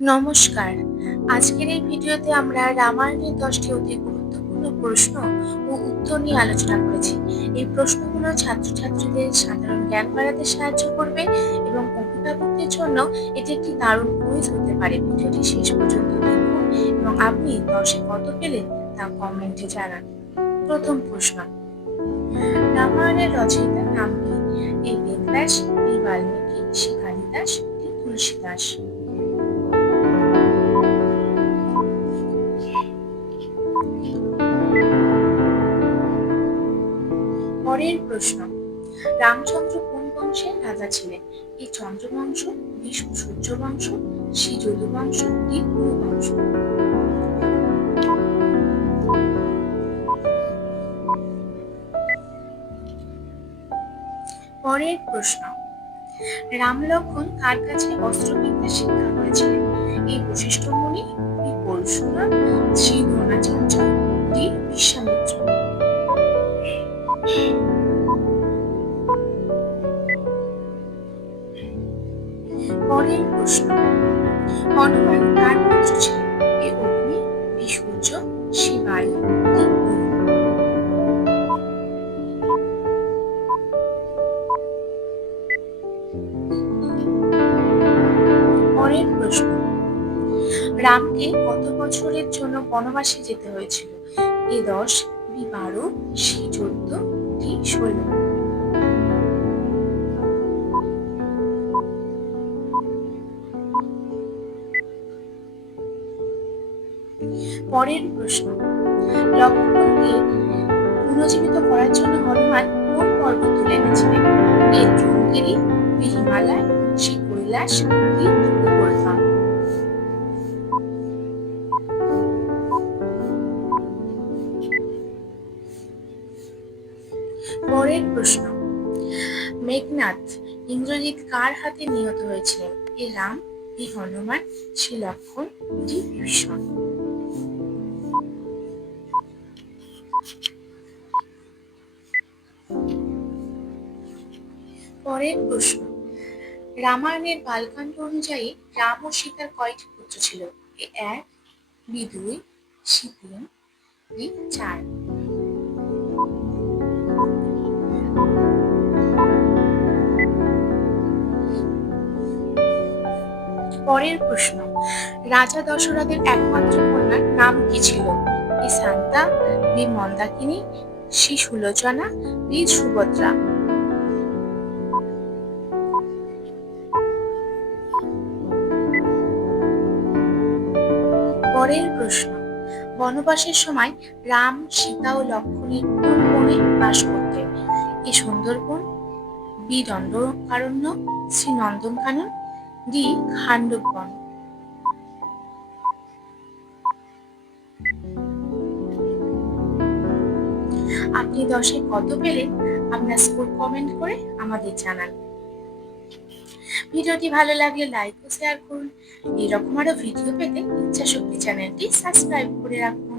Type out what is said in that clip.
নমস্কার। আজকের এই ভিডিওতে আমরা রামায়ণের ১০টি অতি গুরুত্বপূর্ণ প্রশ্ন ও উত্তর নিয়ে আলোচনা করেছি। এই প্রশ্নগুলো ছাত্রছাত্রীদের সাধারণ জ্ঞান বাড়াতে সাহায্য করবে এবং অভিভাবকদের জন্য এটি একটি দারুণ কুইজ হতে পারে। ভিডিওটি শেষ পর্যন্ত দেখুন এবং আপনি ১০ এ কত পেলেন তা কমেন্টে জানান। প্রথম প্রশ্ন, রামায়ণের রচয়িতার নাম কি? A Vedvyas, B Valmiki, C Kalidas, D Tulsidas. পরের প্রশ্ন, রামচন্দ্র কোন বংশের রাজা ছিলেন? A Chandravansh, B Suryavansh, C Yaduvansh, D Kuru বংশ। পরের প্রশ্ন, রাম লক্ষ্মণ কার কাছে অস্ত্রবিদ্যা শিক্ষা করেছিলেন? এ বশিষ্ঠ মুনি, B Parashuram, C Dronacharya, D Vishwamitra. পরের প্রশ্ন, হনুমান কার পুত্র ছিলেন? A Agni, B Surya, C Vayu, D Varuna. পরের প্রশ্ন, রামকে কত বছরের জন্য বনবাসে যেতে হয়েছিল? A ১০, B ১২, C ১৪, D ১৬। পরের প্রশ্ন, লক্ষ্মণকে পুনর্জীবিত করার জন্য হনুমান কোন পর্বত তুলে এনেছিলেন? A Dronagiri, B Himalaya, C Kailash, D Govardhan. পরের প্রশ্ন, মেঘনাদ ইন্দ্রজিৎ কার হাতে নিহত হয়েছিলেন? A Ram, B Hanuman, C Lakshman, D Bibhishan. পরের প্রশ্ন, রামায়ণের বালকাণ্ড অনুযায়ী রাম ও সীতার কয়টি পুত্র ছিল? A ১, B ২, C ৩, D ৪। পরের প্রশ্ন, রাজা দশরথের একমাত্র কন্যার নাম কি ছিল? A Shanta, B Mandakini, C Sulochana, D Subhadra. পরের প্রশ্ন, বনবাসের সময় রাম, সীতা ও লক্ষ্মণের কোন বনে বাস করতেন? A Sundarban, B Dandakaranya, C Nandankanan, D Khandav বন। আপনি ১০ এ কত পেলেন আপনার স্কোর কমেন্ট করে আমাদের জানান। ভিডিওটি ভালো লাগলে লাইক ও শেয়ার করুন। এরকম আরো ভিডিও পেতে ইচ্ছাশক্তি চ্যানেলটি সাবস্ক্রাইব করে রাখুন।